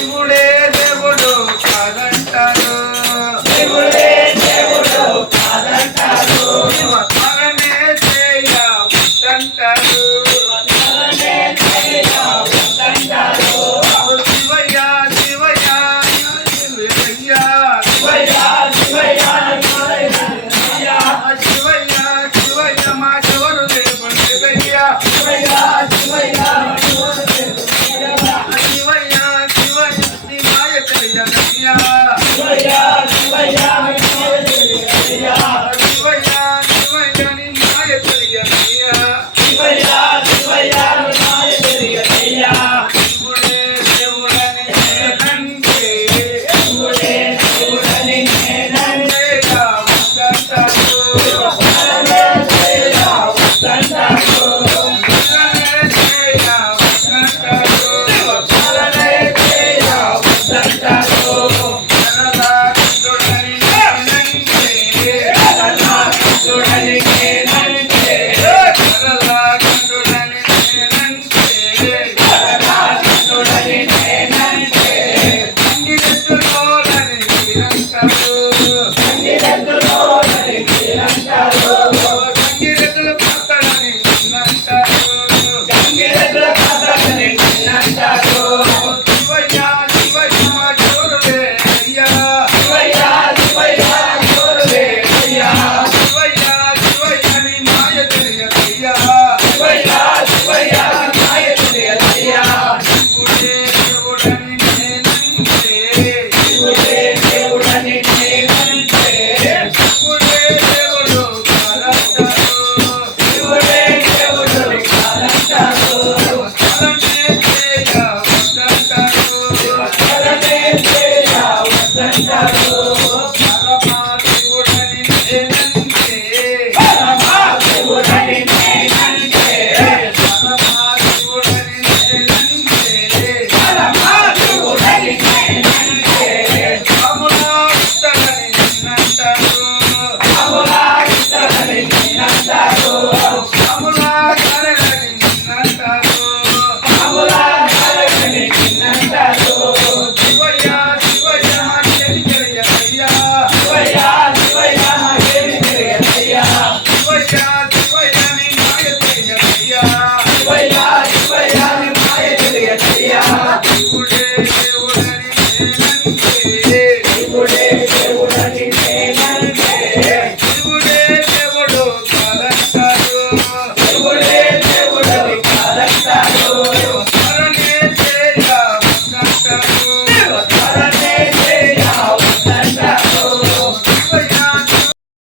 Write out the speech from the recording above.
శివుడే Santa Cruz.